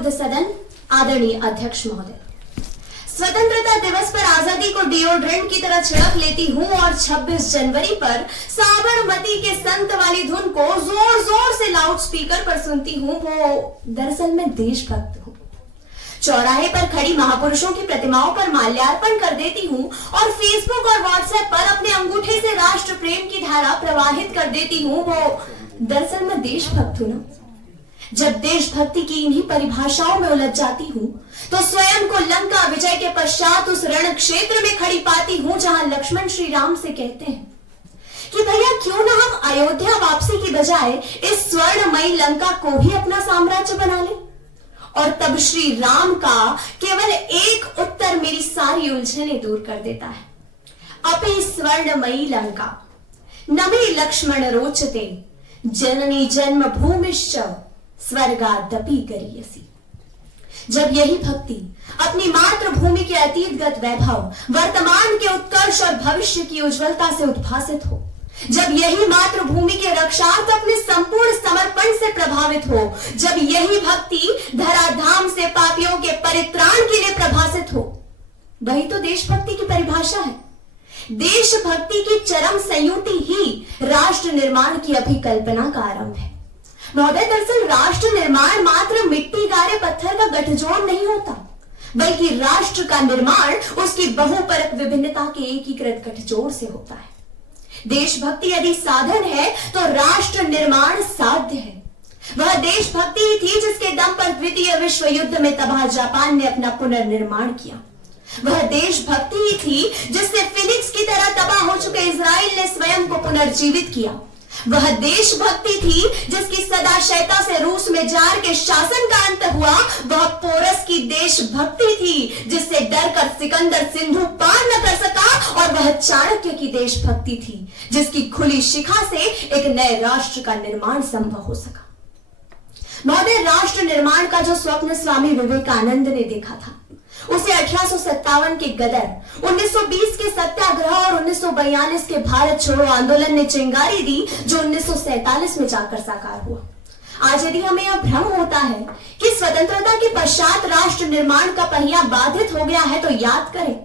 बुद्ध सदन, आदरणीय अध्यक्ष महोदय, स्वतंत्रता दिवस पर आजादी को डिओड्रेंट की तरह छिड़क लेती हूँ और 26 जनवरी पर साबरमती के संत वाली धुन को जोर जोर से लाउड स्पीकर पर सुनती हूँ, वो दरअसल मैं देशभक्त हूँ। चौराहे पर खड़ी महापुरुषों की प्रतिमाओं पर माल्यार्पण कर देती हूँ और फेसबुक और व्हाट्सएप पर अपने अंगूठे से राष्ट्र प्रेम की धारा प्रवाहित कर देती हूँ, वो दरअसल मैं देशभक्त हूँ ना। जब देशभक्ति की इन्हीं परिभाषाओं में उलझ जाती हूँ तो स्वयं को लंका विजय के पश्चात उस रण क्षेत्र में खड़ी पाती हूँ जहां लक्ष्मण श्री राम से कहते हैं कि भैया क्यों ना हम अयोध्या वापसी की बजाय इस स्वर्णमयी लंका को भी अपना साम्राज्य बना लें। और तब श्री राम का केवल एक उत्तर मेरी सारी उलझने दूर कर देता है। अपि स्वर्णमयी लंका नमे लक्ष्मण रोचते जननी जन्म भूमिश्च स्वर्गादपि गरीयसी। जब यही भक्ति अपनी मातृभूमि के अतीतगत वैभव, वर्तमान के उत्कर्ष और भविष्य की उज्जवलता से उद्भासित हो, जब यही मातृभूमि के रक्षार्थ अपने संपूर्ण समर्पण से प्रभावित हो, जब यही भक्ति धराधाम से पापियों के परित्राण के लिए प्रभासित हो, वही तो देशभक्ति की परिभाषा है। देशभक्ति की चरम संयुति ही राष्ट्र निर्माण की अभिकल्पना का आरंभ है। महोदय, दरअसल राष्ट्र निर्माण मात्र मिट्टी गारे पत्थर का गठजोड़ नहीं होता, बल्कि राष्ट्र का निर्माण उसकी बहुपरक विभिन्नता के एकीकृत गठजोड़ से होता है। देशभक्ति यदि साधन है तो राष्ट्र निर्माण साध्य है। वह देशभक्ति ही थी जिसके दम पर द्वितीय विश्व युद्ध में तबाह जापान ने अपना पुनर्निर्माण किया। वह देशभक्ति ही थी जिससे फिनिक्स की तरह तबाह हो चुके इजराइल ने स्वयं को पुनर्जीवित किया। वह देशभक्ति थी जिसकी सदाशयता से रूस में जार के शासन का अंत हुआ। वह पोरस की देशभक्ति थी जिससे डरकर सिकंदर सिंधु पार न कर सका। और वह चाणक्य की देशभक्ति थी जिसकी खुली शिखा से एक नए राष्ट्र का निर्माण संभव हो सका। महोदय, राष्ट्र निर्माण का जो स्वप्न स्वामी विवेकानंद ने देखा था, उसे 1857 के गदर, 1920 के सत्याग्रह और 1942 के भारत छोड़ो आंदोलन ने चिंगारी दी, जो 1947 में जाकर साकार हुआ। आज यदि हमें यह भ्रम होता है कि स्वतंत्रता के पश्चात राष्ट्र निर्माण का पहिया बाधित हो गया है, तो याद करें,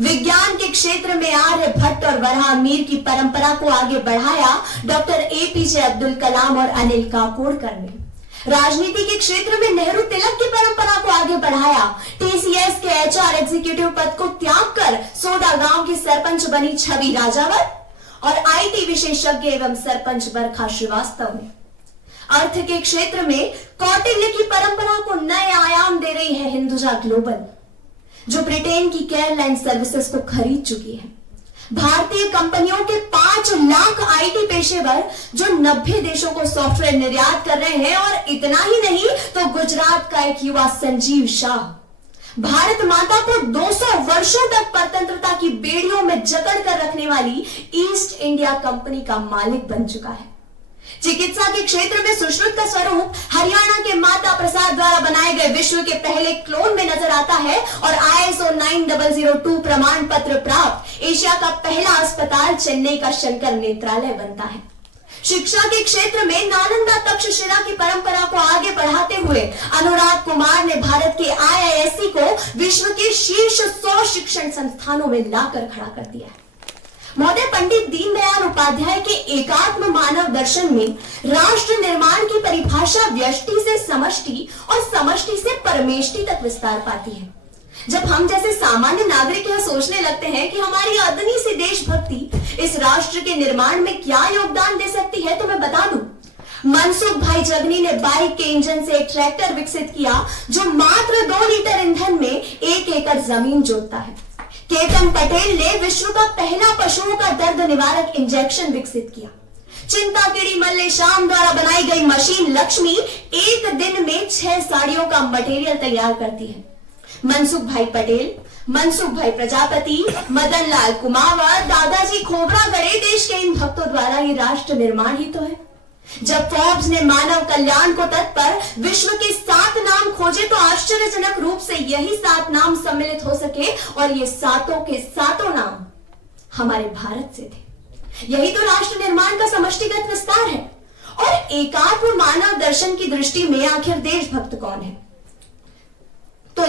विज्ञान के क्षेत्र में आर्यभट्ट और वराहमिहिर की परंपरा को आगे बढ़ाया डॉक्टर एपीजे अब्दुल कलाम और अनिल काकोडकर ने। राजनीति के क्षेत्र में नेहरू तिलक की परंपरा को आगे बढ़ाया। टीसीएस के एचआर एग्जीक्यूटिव पद को त्याग कर सोडा गांव की सरपंच बनी छवि राजावत और आईटी विशेषज्ञ एवं सरपंच बरखा श्रीवास्तव ने। अर्थ के क्षेत्र में कौटिल्य की परंपरा को नए आयाम दे रही है हिंदुजा ग्लोबल, जो ब्रिटेन की केयरलाइन सर्विसेज को खरीद चुकी है। भारतीय कंपनियों के 5 लाख आईटी पेशेवर जो 90 देशों को सॉफ्टवेयर निर्यात कर रहे हैं। और इतना ही नहीं तो गुजरात का एक युवा संजीव शाह भारत माता को 200 वर्षों तक परतंत्रता की बेड़ियों में जकड़ कर रखने वाली ईस्ट इंडिया कंपनी का मालिक बन चुका है। चिकित्सा के क्षेत्र में सुश्रुत का स्वरूप हरियाणा के माता प्रसाद द्वारा बनाए गए विश्व के पहले क्लोन में नजर आता है। और ISO 9002 प्रमाण पत्र प्राप्त एशिया का पहला अस्पताल चेन्नई का शंकर नेत्रालय बनता है। शिक्षा के क्षेत्र में नालंदा तक्षशिला की परंपरा को आगे बढ़ाते हुए अनुराग कुमार ने भारत के IISc को विश्व के शीर्ष 100 शिक्षण संस्थानों में लाकर खड़ा कर दिया है। महोदय, पंडित दीनदयाल उपाध्याय के एकात्म मानव दर्शन में राष्ट्र निर्माण की परिभाषा व्यष्टि से समष्टि और समष्टि से परमेष्टि तक विस्तार पाती है। जब हम जैसे सामान्य नागरिक यह सोचने लगते हैं कि हमारी अदनी सी देशभक्ति इस राष्ट्र के निर्माण में क्या योगदान दे सकती है, तो मैं बता दूं, मनसुख भाई जगनी ने बाइक के इंजन से एक ट्रैक्टर विकसित किया जो मात्र 2 लीटर ईंधन में 1 एकड़ जमीन जोतता है। केतन पटेल ने विश्व का पहला पशुओं का दर्द निवारक इंजेक्शन विकसित किया। चिंताकिड़ी मल्लेश्याम द्वारा बनाई गई मशीन लक्ष्मी एक दिन में 6 साड़ियों का मटेरियल तैयार करती है। मनसुख भाई पटेल, मनसुख भाई प्रजापति, मदन लाल कुमावत, दादाजी खोबरागड़े, देश के इन भक्तों द्वारा ये राष्ट्र निर्माण ही तो है। जब फोर्ब्स ने मानव कल्याण को तत्पर विश्व के 7 नाम खोजे तो आश्चर्यजनक रूप से यही 7 नाम सम्मिलित हो सके और ये 7 के 7 नाम हमारे भारत से थे। यही तो राष्ट्र निर्माण का समष्टिगत विस्तार है। और एकात्म मानव दर्शन की दृष्टि में आखिर देशभक्त कौन है?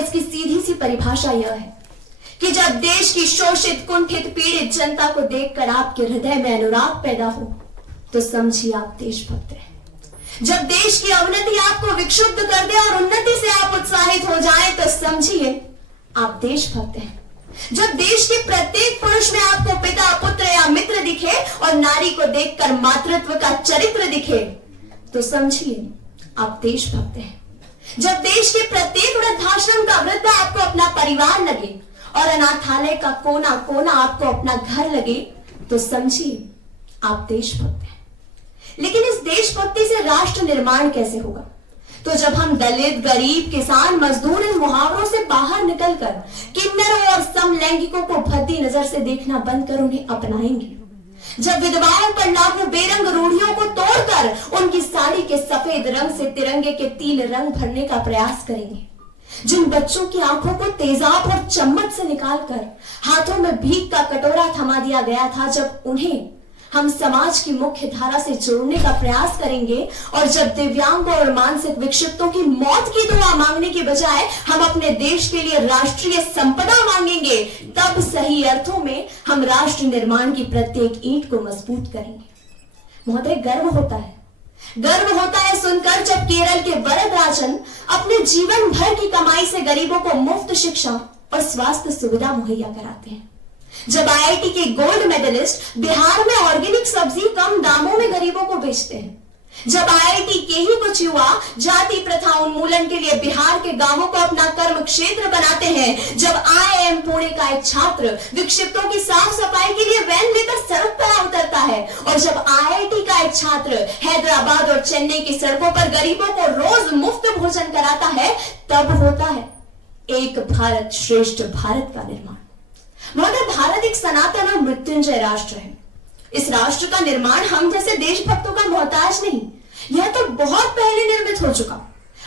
इसकी सीधी सी परिभाषा यह है कि जब देश की शोषित, कुंठित, पीड़ित जनता को देखकर आपके हृदय में अनुराग पैदा हो तो समझिए आप देशभक्त हैं। जब देश की अवनति आपको विक्षुब्ध कर दे और उन्नति से आप उत्साहित हो जाएं तो समझिए आप देशभक्त हैं। जब देश के प्रत्येक पुरुष में आपको पिता, पुत्र या मित्र दिखे और नारी को देखकर मातृत्व का चरित्र दिखे तो समझिए आप देशभक्त हैं। जब देश के प्रत्येक वृद्धाश्रम का वृद्ध आपको अपना परिवार लगे और अनाथालय का कोना कोना आपको अपना घर लगे तो समझिए आप देशभक्त हैं। लेकिन इस देशभक्ति से राष्ट्र निर्माण कैसे होगा? तो जब हम दलित, गरीब, किसान, मजदूर इन मुहावरों से बाहर निकलकर किन्नरों और समलैंगिकों को भद्दी नजर से देखना बंद कर उन्हें अपनाएंगे, जब विधवाओं पर लागू बेरंग रूढ़ियों को तोड़कर उनकी साड़ी के सफेद रंग से तिरंगे के 3 रंग भरने का प्रयास करेंगे, जिन बच्चों की आंखों को तेजाब और चम्मच से निकालकर हाथों में भीख का कटोरा थमा दिया गया था, जब उन्हें हम समाज की मुख्य धारा से जोड़ने का प्रयास करेंगे और जब दिव्यांगों और मानसिक विक्षिप्तों की मौत की दुआ मांगने के बजाय हम अपने देश के लिए राष्ट्रीय संपदा मांगेंगे, तब सही अर्थों में हम राष्ट्र निर्माण की प्रत्येक ईंट को मजबूत करेंगे। महोदय, गर्व होता है सुनकर जब केरल के वरदराजन अपने जीवन भर की कमाई से गरीबों को मुफ्त शिक्षा और स्वास्थ्य सुविधा मुहैया कराते हैं, जब आईआईटी के गोल्ड मेडलिस्ट बिहार में ऑर्गेनिक सब्जी कम दामों में गरीबों को बेचते हैं, जब आईआईटी के ही कुछ युवा जाति प्रथा उन्मूलन के लिए बिहार के गांवों को अपना कर्म क्षेत्र बनाते हैं, जब आईआईएम पुणे का एक छात्र विक्षिप्तों की साफ सफाई के लिए वैन लेकर सड़क पर उतरता है और जब आईआईटी का एक छात्र हैदराबाद और चेन्नई की सड़कों पर गरीबों को रोज मुफ्त भोजन कराता है, तब होता है एक भारत श्रेष्ठ भारत का निर्माण। महोदय, भारत एक सनातन और मृत्युंजय राष्ट्र है। इस राष्ट्र का निर्माण हम जैसे देशभक्तों का मोहताज नहीं, यह तो बहुत पहले निर्मित हो चुका।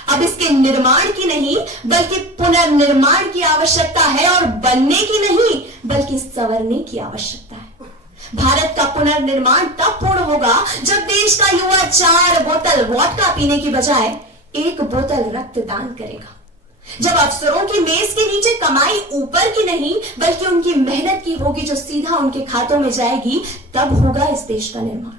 अब इसके निर्माण की नहीं बल्कि पुनर्निर्माण की आवश्यकता है और बनने की नहीं बल्कि संवरने की आवश्यकता है। भारत का पुनर्निर्माण तब पूर्ण होगा जब देश का युवा 4 बोतल वोडका पीने की बजाय 1 बोतल रक्तदान करेगा, जब अफसरों की मेज के नीचे कमाई ऊपर की नहीं बल्कि उनकी मेहनत की होगी जो सीधा उनके खातों में जाएगी, तब होगा इस देश का निर्माण।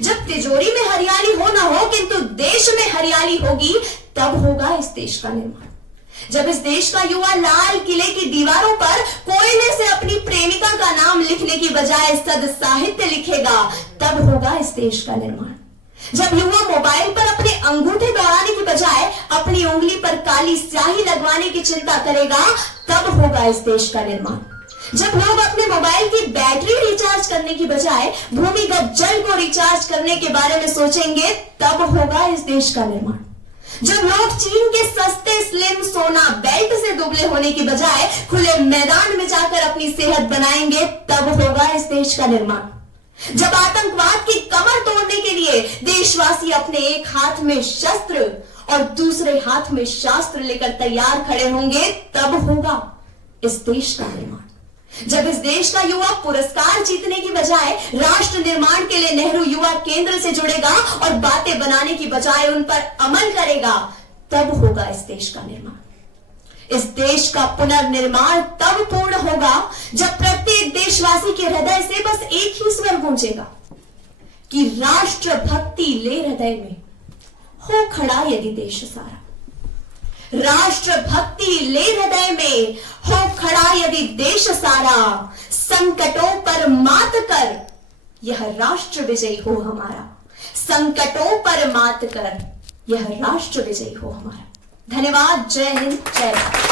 जब तिजोरी में हरियाली हो ना हो किंतु देश में हरियाली होगी, तब होगा इस देश का निर्माण। जब इस देश का युवा लाल किले की दीवारों पर कोयले से अपनी प्रेमिका का नाम लिखने की बजाय सद साहित्य लिखेगा, तब होगा इस देश का निर्माण। जब युवा मोबाइल पर अपने अंगूठे दौड़ाने की बजाय अपनी उंगली पर काली स्याही लगवाने की चिंता करेगा, तब होगा इस देश का निर्माण। जब लोग अपने मोबाइल की बैटरी रिचार्ज करने की बजाय भूमिगत जल को रिचार्ज करने के बारे में सोचेंगे, तब होगा इस देश का निर्माण। जब लोग चीन के सस्ते स्लिम सोना बेल्ट से दुबले होने की बजाय खुले मैदान में जाकर अपनी सेहत बनाएंगे, तब होगा इस देश का निर्माण। जब आतंकवाद की कमर तोड़ने के लिए देशवासी अपने एक हाथ में शस्त्र और दूसरे हाथ में शास्त्र लेकर तैयार खड़े होंगे, तब होगा इस देश का निर्माण। जब इस देश का युवा पुरस्कार जीतने की बजाय राष्ट्र निर्माण के लिए नेहरू युवा केंद्र से जुड़ेगा और बातें बनाने की बजाय उन पर अमल करेगा, तब होगा इस देश का निर्माण। इस देश का पुनर्निर्माण तब पूर्ण होगा जब प्रत्येक देशवासी के हृदय से बस एक ही स्वर गूंजेगा कि राष्ट्र भक्ति ले हृदय में हो खड़ा यदि देश सारा। राष्ट्र भक्ति ले हृदय में हो खड़ा यदि देश सारा, संकटों पर मात कर यह राष्ट्र विजयी हो हमारा, संकटों पर मात कर यह राष्ट्र विजयी हो हमारा। धन्यवाद। जय हिंद, जय भारत।